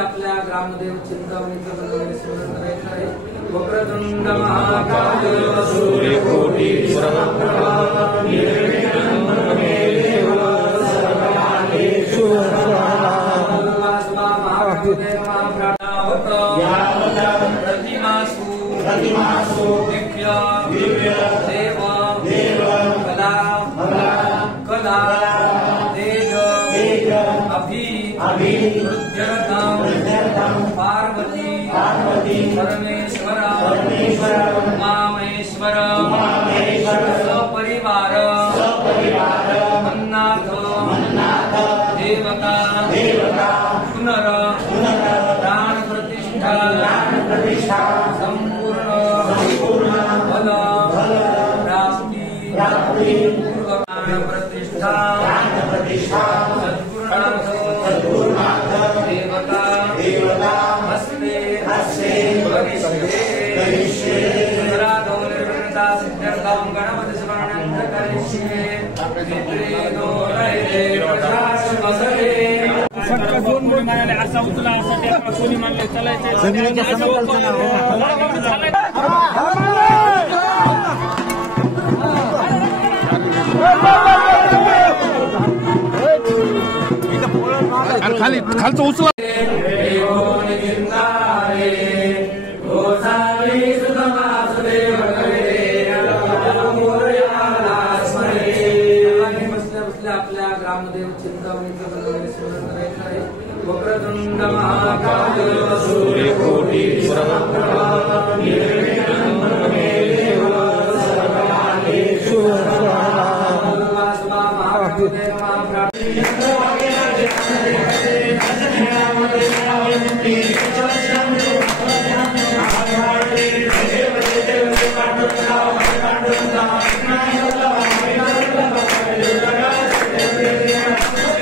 आपल्या ग्रामदेव चिंतामणीचं स्मरण करायचं आहे। वक्रतुंड महाकाय सूर्यकोटि समप्रभा निर्विघ्नं मे देव सर्वकार्येषु प्रतिमासु दिव्य देव कला तेज अभिवृद्ध्यर्थं पार्वती परमेश्वर उमामहेश्वर सपरिवार अन्नाथ देवता पुनर प्राण प्रतिष्ठा संपूर्ण फल प्राप्ति प्रतिष्ठा सद्गुरुनाथ देवता हस्ते करिष्ये राधोनिर्वृता सिद्ध्यर्थं गणपति स्मरणं करिष्ये नेत्रे दोरये प्रकाशमसरे दोन म्हणाले असा उचला असा त्या कोणी म्हणले चालायचे खालचं उचला आपल्या ग्रामदेव चिंतामणीचं स्मरण करायचं आहे। वक्रतुंड महाकाय सूर्यकोटि समप्रभा निर्विघ्नं मे देव सर्वकार्येषु सर्वदा